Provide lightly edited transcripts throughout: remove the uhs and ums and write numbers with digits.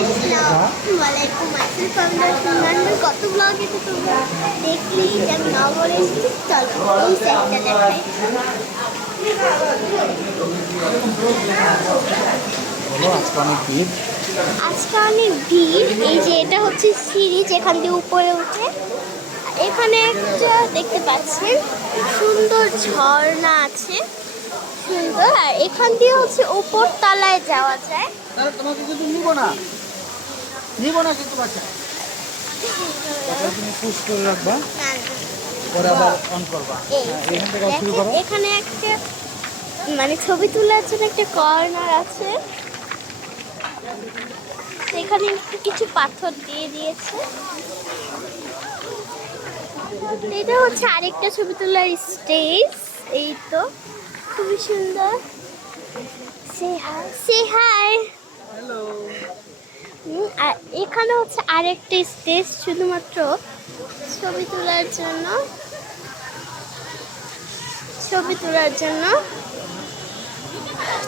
আসসালামাইকুম কত ব্লগে তো তোমরা দেখলি যে আমি নগরে এসেছি। চলো এই সাইডটা দেখাই। আজকে অনেক ভিড়। এই যে এটা হচ্ছে সিঁড়ি যেখান দিয়ে উপরে উঠে। এখানে একটা দেখতে পাচ্ছেন সুন্দর ঝর্ণা আছে, সুন্দর। আর এখান দিয়ে হচ্ছে উপর তলায় যাওয়া যায়। তোমাকে কিন্তু নিবো না কিন্তু বাচ্চা তুমি পুশ করে রাখবা, পরে আবার অন করবা। এখান থেকে শুরু করো। এখানে একটা মানে ছবি তোলার জন্য একটা কর্নার আছে, এখানে কিছু পাথর দিয়ে দিয়েছে। এটা হচ্ছে আরেকটা ছবি তোলার স্টেজ। এই তো খুবই সুন্দর। সে হাই। হ্যালো। আর এখানে হচ্ছে আরেকটা স্টেজ শুধুমাত্র ছবি তোলার জন্য।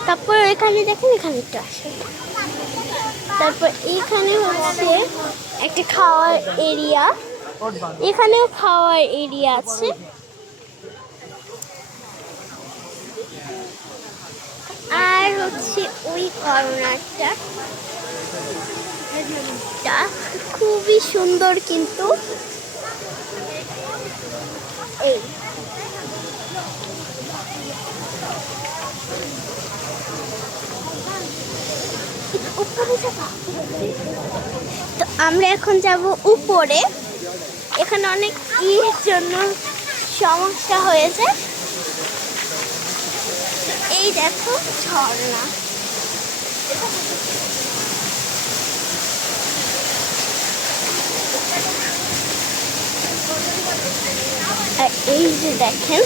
তারপর এখানে দেখেন, এখানে একটু আসে। তারপর এখানে হচ্ছে একটা খাওয়ার এরিয়া, এখানেও খাওয়ার এরিয়া আছে। আর হচ্ছে ওই কর্নারটা খুবই সুন্দর, কিন্তু এই তো আমরা এখন যাব উপরে। এখানে অনেক জন্য সমস্যা হয়েছে। এই দেখো ঝর্ণা। আর এই যে দেখেন,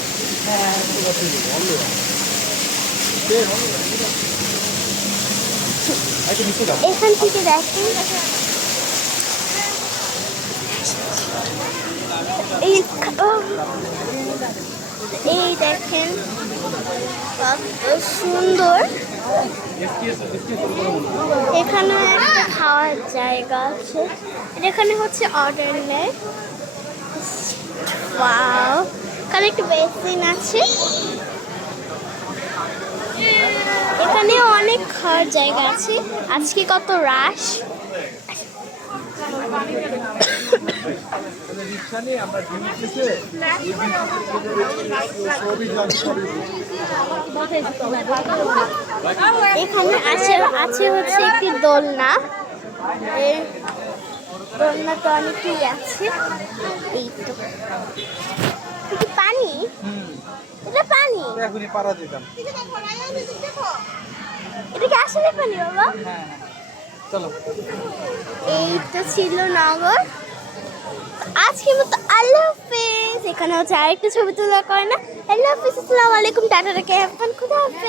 এখান থেকে দেখেন এই দেখেন কত সুন্দর। এখানে একটা খাওয়ার জায়গা আছে, এখানে হচ্ছে অর্ডার নেয়। ওয়াও, এখানে একটা বেসিন আছে। এখানে অনেক খাওয়ার জায়গা আছে। আজকে কত রাশ। এখানে আছে হচ্ছে একটি দোলনা। এই দোলনাটা অনেকই আছে। এই তো পানি, এটা পানি, এখনই পারা যেতাম। এটা কি আসলে পানি বাবা? চলো। এই তো ছিল নগর আজকের মতো। আল্লাহ হাফেজ। এখানে হচ্ছে আরেকটা ছবি তোলা করে না। আল্লাহ হাফেজ, আসসালামু আলাইকুম, টাটা, খুদা হাফেজ।